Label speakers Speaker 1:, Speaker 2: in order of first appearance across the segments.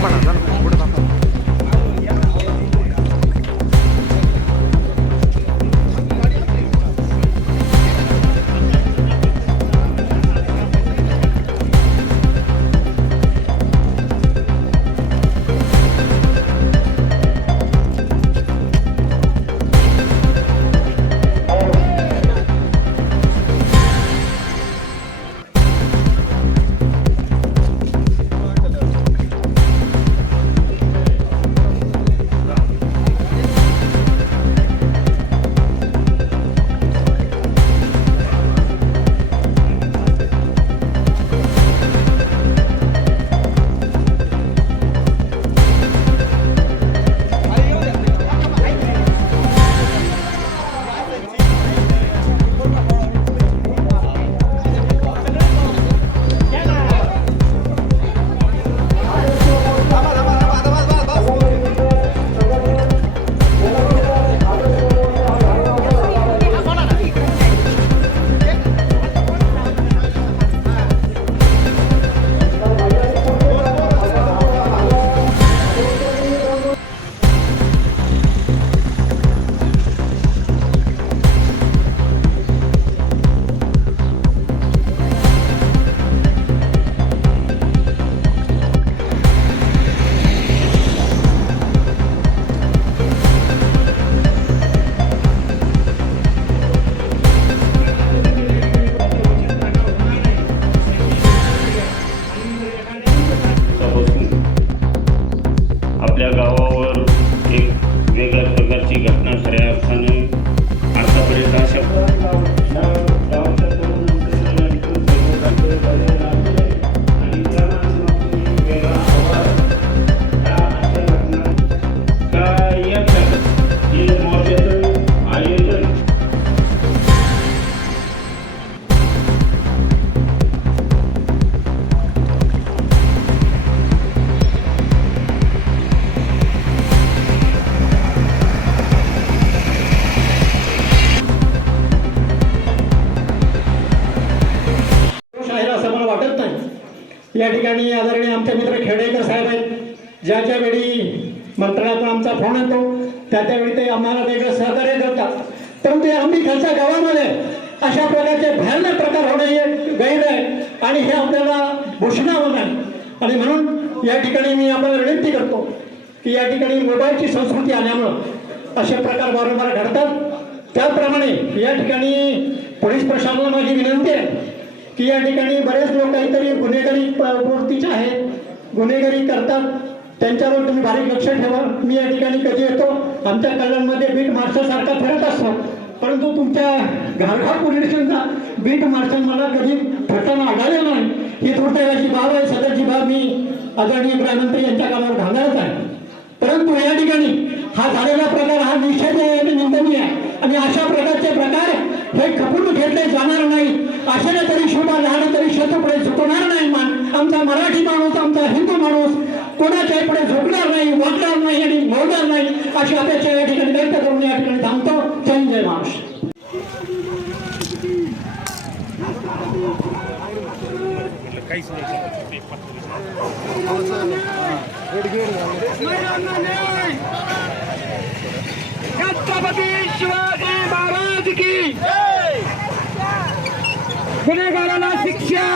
Speaker 1: ஆமாண்ணா वेगळ्या प्रकारची घटना या
Speaker 2: ठिकाणी आदरणीय आमचे मित्र खेडेकर साहेब आहेत. ज्या ज्या वेळी मंत्रालयातून आमचा फोन येतो त्या त्यावेळी ते आम्हाला वेगळं सहकार्य करतात परंतु आम्ही खालच्या गावामध्ये अशा प्रकारचे भयानक प्रकार होणे हे गैर आहे आणि हे आपल्याला भूषणावं नाही आणि म्हणून या ठिकाणी मी आपल्याला विनंती करतो की या ठिकाणी मोबाईलची संस्कृती आल्यामुळं असे प्रकार वारंवार घडतात. त्याचप्रमाणे या ठिकाणी पोलीस प्रशासनाला माझी विनंती आहे की या ठिकाणी बरेच लोक काहीतरी गुन्हेगारी प्रवृत्तीचे आहेत गुन्हेगारी करतात त्यांच्यावर तुम्ही बारीक लक्ष ठेवा. मी या ठिकाणी कधी येतो आमच्या कल्याणमध्ये बीट मार्शल सारखा फिरत असतो. परंतु तुमच्या घारघाट पोलीस स्टेशनचा बीट मार्शल मला कधी फिरताना आढळलेला नाही. ही दुर्दैवाची बाब आहे सध्याची बाब मी आदरणीय गृहमंत्री यांच्या कामावर घालणारच आहे. परंतु या ठिकाणी हा झालेला प्रकार हा निषेध आहे आणि निंदनीय आहे आणि अशा प्रकारचे प्रकार हे खपून घेतले जाणार नाही. अशाने तरी शोभा लहान तरी शत्रुपुढे झुकणार नाही. कोणाच्याही पुढे झुकणार नाही वागणार नाही आणि मोडणार नाही अशी अपेक्षा या ठिकाणी व्यक्त करून या ठिकाणी थांबतो. जय जय महाराष्ट्र.
Speaker 3: छत्रपती शिवाजी महाराज की गुन्हेगाराला शिक्षा!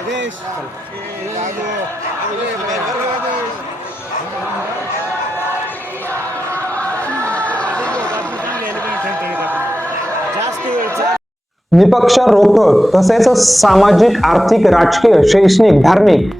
Speaker 3: आदेश
Speaker 4: निपक्ष रोखोक तसेच सामाजिक आर्थिक राजकीय शैक्षणिक धार्मिक